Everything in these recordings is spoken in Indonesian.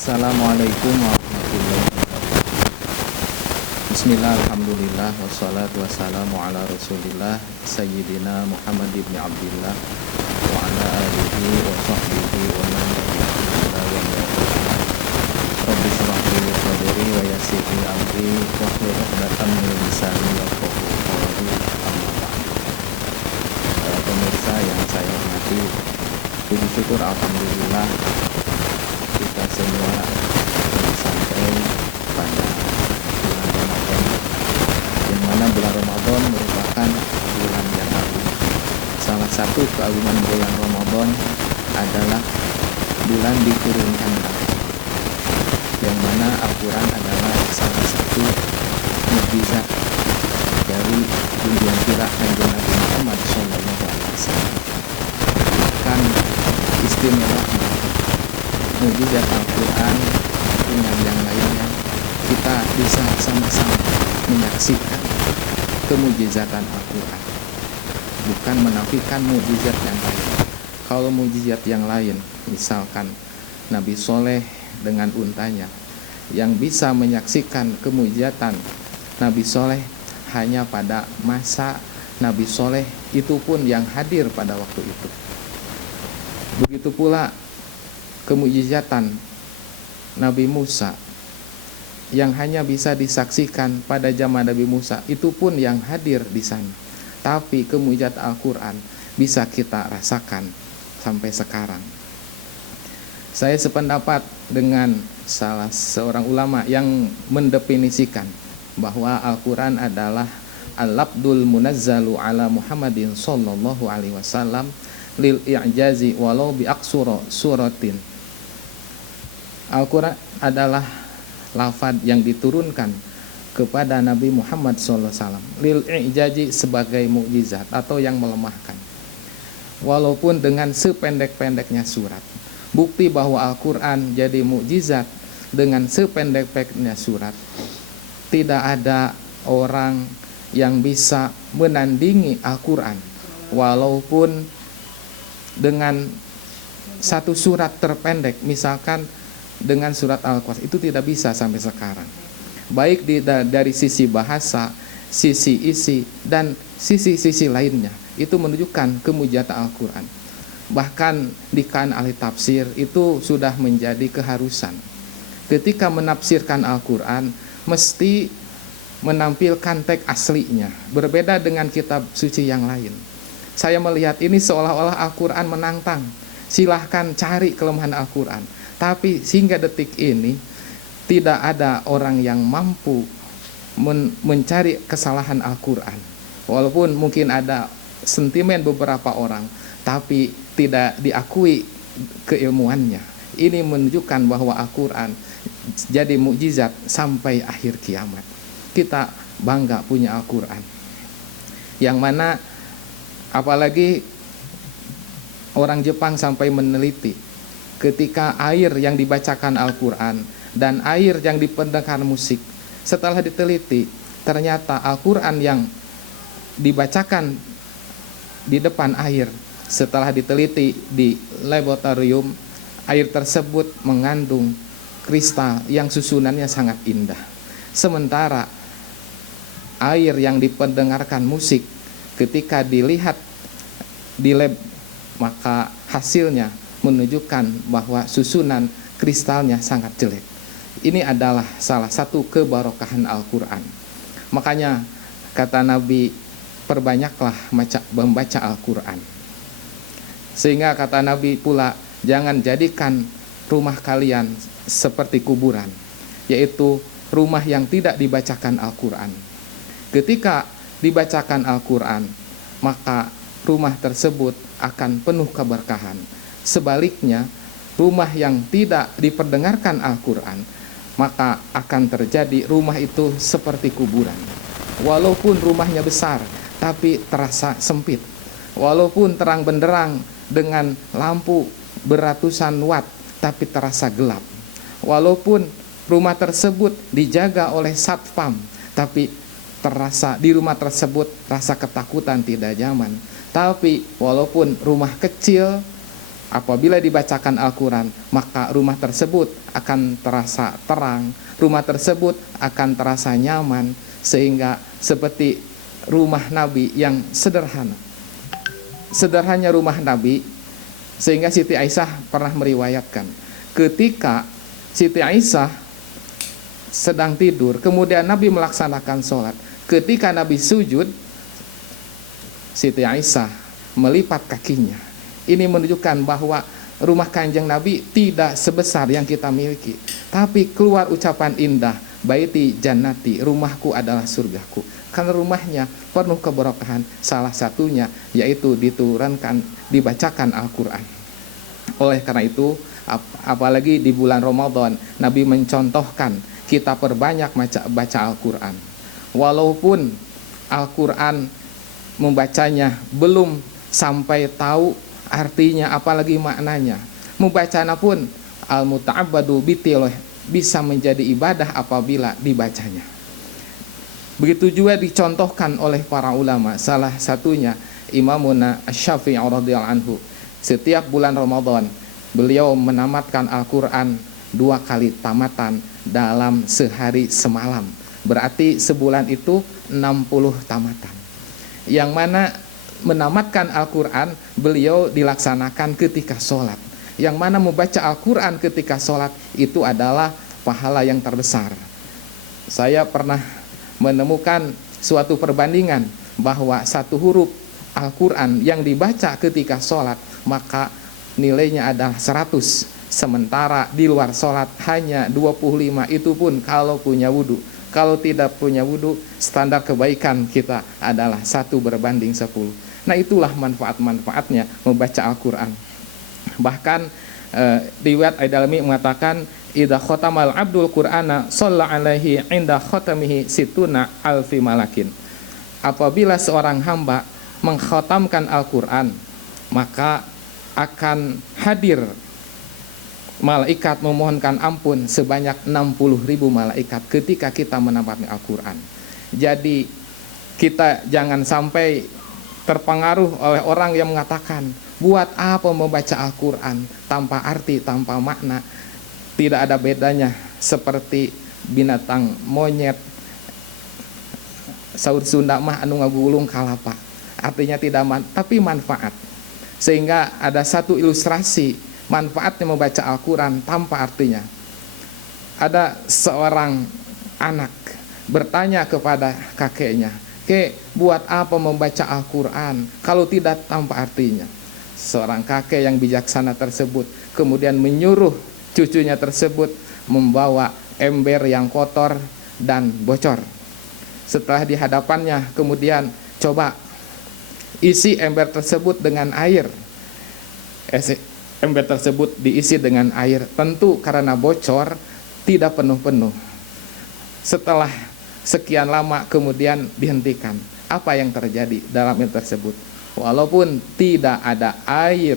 Assalamualaikum warahmatullahi wabarakatuh. Bismillah, alhamdulillah, wassalatu wassalamu ala rasulillah Sayyidina Muhammad ibn Abdillah wa ala alihi wa sahbihi wa man tabi'ahum ila yaumil Rabbi shrah li sadri wa yassir li amri wahlul 'uqdatam min lisani yafqahu qawli. Amma ba'du. Pemirsa yang saya hormati, puji syukur alhamdulillah kita semua telah sampai pada bulan Ramadan, yang mana bulan Ramadan merupakan bulan yang agung. Salah satu keagungan bulan Ramadan adalah bulan diturunkan Al-Quran, yang mana Al-Quran adalah salah satu mukjizat dari junjungan kita Kanjeng Nabi Muhammad SAW. Kan istimewa mukjizat Al-Quran dengan yang lainnya, kita bisa sama-sama menyaksikan kemukjizatan Al-Quran, bukan menafikan mukjizat yang lain. Kalau mukjizat yang lain, misalkan Nabi Soleh dengan untanya, yang bisa menyaksikan kemukjizatan Nabi Soleh hanya pada masa Nabi Soleh itu pun yang hadir pada waktu itu. Begitu pula kemukjizatan Nabi Musa yang hanya bisa disaksikan pada zaman Nabi Musa, itu pun yang hadir di sana. Tapi kemukjizat Al-Quran bisa kita rasakan sampai sekarang. Saya sependapat dengan salah seorang ulama yang mendefinisikan bahwa Al-Quran adalah al-labdul munazzalu ala Muhammadin sallallahu alaihi wasallam lil i'jazi walau bi aqsura suratin. Al-Quran adalah lafaz yang diturunkan kepada Nabi Muhammad SAW lil i'jazi, sebagai mukjizat atau yang melemahkan, walaupun dengan sependek-pendeknya surat. Bukti bahwa Al-Quran jadi mukjizat dengan sependek-pendeknya surat. Tidak ada orang yang bisa menandingi Al-Quran walaupun dengan satu surat terpendek, misalkan dengan surat Al-Qasas, itu tidak bisa sampai sekarang. Baik dari sisi bahasa, sisi isi, dan sisi-sisi lainnya, itu menunjukkan kemujizatan Al-Quran. Bahkan di kalangan ahli tafsir itu sudah menjadi keharusan. Ketika menafsirkan Al-Quran, mesti menampilkan teks aslinya, berbeda dengan kitab suci yang lain. Saya melihat ini seolah-olah Al-Quran menantang. Silahkan cari kelemahan Al-Quran. Tapi sehingga detik ini tidak ada orang yang mampu mencari kesalahan Al-Quran. Walaupun mungkin ada sentimen beberapa orang, tapi tidak diakui keilmuannya. Ini menunjukkan bahwa Al-Quran jadi mukjizat sampai akhir kiamat. Kita bangga punya Al-Quran, yang mana apalagi orang Jepang sampai meneliti ketika air yang dibacakan Al-Quran dan air yang dipendengarkan musik, setelah diteliti ternyata Al-Quran yang dibacakan di depan air, setelah diteliti di laboratorium, air tersebut mengandung kristal yang susunannya sangat indah. Sementara air yang dipendengarkan musik ketika dilihat di lab, maka hasilnya menunjukkan bahwa susunan kristalnya sangat jelek. Ini adalah salah satu kebarokahan Al-Quran. Makanya kata Nabi, perbanyaklah membaca Al-Quran. Sehingga kata Nabi pula, jangan jadikan rumah kalian seperti kuburan, yaitu rumah yang tidak dibacakan Al-Quran. Ketika dibacakan Al-Quran, maka rumah tersebut akan penuh keberkahan. Sebaliknya, rumah yang tidak diperdengarkan Al-Quran, maka akan terjadi rumah itu seperti kuburan. Walaupun rumahnya besar, tapi terasa sempit. Walaupun terang benderang dengan lampu beratusan watt, tapi terasa gelap. Walaupun rumah tersebut dijaga oleh satpam, tapi terasa di rumah tersebut rasa ketakutan, tidak nyaman. Tapi walaupun rumah kecil, Apabila dibacakan Al-Quran, maka rumah tersebut akan terasa terang, rumah tersebut akan terasa nyaman, sehingga seperti rumah Nabi yang sederhana. Sederhananya rumah Nabi, sehingga Siti Aisyah pernah meriwayatkan, ketika Siti Aisyah sedang tidur, kemudian Nabi melaksanakan sholat. Ketika Nabi sujud, Siti Aisyah melipat kakinya. Ini menunjukkan bahwa rumah Kanjeng Nabi tidak sebesar yang kita miliki, tapi keluar ucapan indah, baiti jannati, rumahku adalah surgaku. Karena rumahnya penuh keberkahan, salah satunya yaitu dibacakan Al-Quran. Oleh karena itu, apalagi di bulan Ramadan, Nabi mencontohkan kita perbanyak baca Al-Quran. Walaupun Al-Quran membacanya belum sampai tahu artinya apalagi maknanya, membacanya pun al-muta'abbadu bitillah, bisa menjadi ibadah apabila dibacanya. Begitu juga dicontohkan oleh para ulama, salah satunya Imamuna Asy-Syafi'i radhiyallahu anhu. Setiap bulan Ramadan beliau menamatkan Al-Quran 2 kali tamatan dalam sehari semalam. Berarti sebulan itu 60 tamatan. Yang mana menamatkan Al-Quran beliau dilaksanakan ketika sholat. Yang mana membaca Al-Quran ketika sholat itu adalah pahala yang terbesar. Saya pernah menemukan suatu perbandingan bahwa satu huruf Al-Quran yang dibaca ketika sholat maka nilainya adalah 100. Sementara di luar sholat hanya 25, itu pun kalau punya wudhu. Kalau tidak punya wudhu, standar kebaikan kita adalah 1:10. Nah, itulah manfaat-manfaatnya membaca Al-Quran. Bahkan riwayat Ad-Darimi mengatakan, idza khatamal abdul qur'ana shalla alaihi inda khatamihi situna alfi malakin. Apabila seorang hamba mengkhatamkan Al-Quran, maka akan hadir malaikat memohonkan ampun sebanyak 60.000 malaikat ketika kita menamati Al-Quran. Jadi kita jangan sampai terpengaruh oleh orang yang mengatakan, buat apa membaca Al-Quran tanpa arti, tanpa makna. Tidak ada bedanya seperti binatang monyet, saur Sunda mah anu ngagulung kalapa. Artinya tidak tapi manfaat. Sehingga ada satu ilustrasi manfaatnya membaca Al-Quran tanpa artinya. Ada seorang anak bertanya kepada kakeknya, "Kek, buat apa membaca Al-Quran kalau tidak tanpa artinya?" Seorang kakek yang bijaksana tersebut kemudian menyuruh cucunya tersebut membawa ember yang kotor dan bocor. Setelah di hadapannya, kemudian coba isi ember tersebut dengan air. Ember tersebut diisi dengan air, tentu karena bocor tidak penuh-penuh. Setelah sekian lama kemudian dihentikan. Apa yang terjadi dalam ember tersebut? Walaupun tidak ada air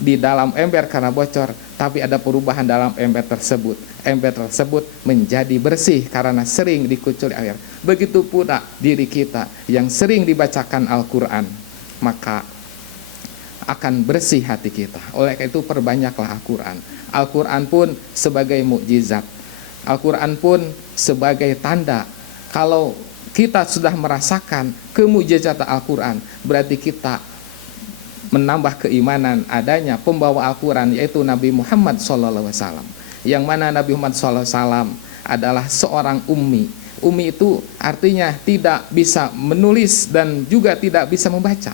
di dalam ember karena bocor, tapi ada perubahan dalam ember tersebut. Ember tersebut menjadi bersih karena sering dikucuri air. Begitu pula diri kita yang sering dibacakan Al-Quran, maka akan bersih hati kita. Oleh karena itu perbanyaklah Al-Quran. Al-Quran pun sebagai mukjizat. Al-Quran pun sebagai tanda. Kalau kita sudah merasakan kemujizatan Al-Quran, berarti kita menambah keimanan adanya pembawa Al-Quran, yaitu Nabi Muhammad SAW. Yang mana Nabi Muhammad SAW adalah seorang ummi. Ummi itu artinya tidak bisa menulis dan juga tidak bisa membaca.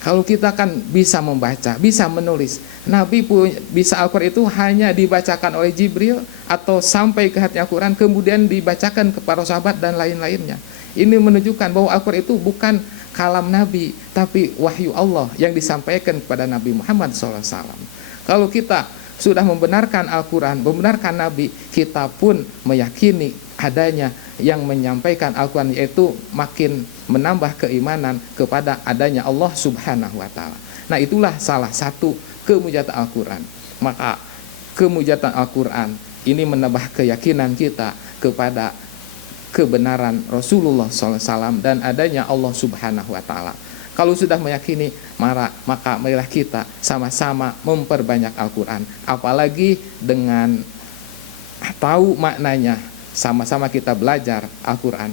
Kalau kita kan bisa membaca, bisa menulis. Nabi pun bisa Al-Quran itu hanya dibacakan oleh Jibril atau sampai ke hati Al-Quran kemudian dibacakan kepada sahabat dan lain-lainnya. Ini menunjukkan bahwa Al-Quran itu bukan kalam Nabi, tapi wahyu Allah yang disampaikan kepada Nabi Muhammad SAW. Kalau kita sudah membenarkan Al-Quran, membenarkan Nabi, kita pun meyakini adanya yang menyampaikan Al-Quran, yaitu makin menambah keimanan kepada adanya Allah Subhanahu wa Ta'ala. Nah, itulah salah satu kemujizatan Al-Quran. Maka kemujizatan Al-Quran ini menambah keyakinan kita kepada kebenaran Rasulullah SAW dan adanya Allah Subhanahu wa Ta'ala. Kalau sudah meyakini, maka marilah kita sama-sama memperbanyak Al-Quran. Apalagi dengan tahu maknanya, sama-sama kita belajar Al-Quran.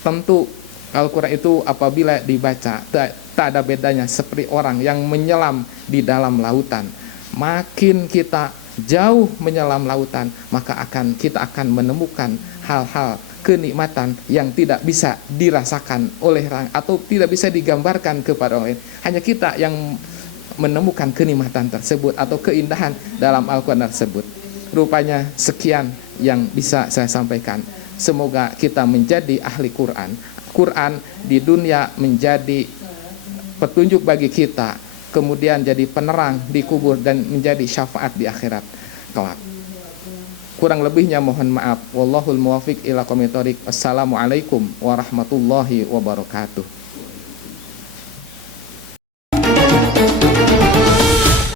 Tentu Al-Quran itu apabila dibaca tak ada bedanya seperti orang yang menyelam di dalam lautan. Makin kita jauh menyelam lautan, maka kita akan menemukan hal-hal kenikmatan yang tidak bisa dirasakan oleh orang atau tidak bisa digambarkan kepada orang lain. Hanya kita yang menemukan kenikmatan tersebut atau keindahan dalam Al-Quran tersebut. Rupanya sekian yang bisa saya sampaikan. Semoga kita menjadi ahli Quran. Quran di dunia menjadi petunjuk bagi kita, kemudian jadi penerang di kubur dan menjadi syafaat di akhirat kelak. Kurang lebihnya mohon maaf. Wallahul muwaffiq ila aqwamit thoriq. Assalamualaikum warahmatullahi wabarakatuh.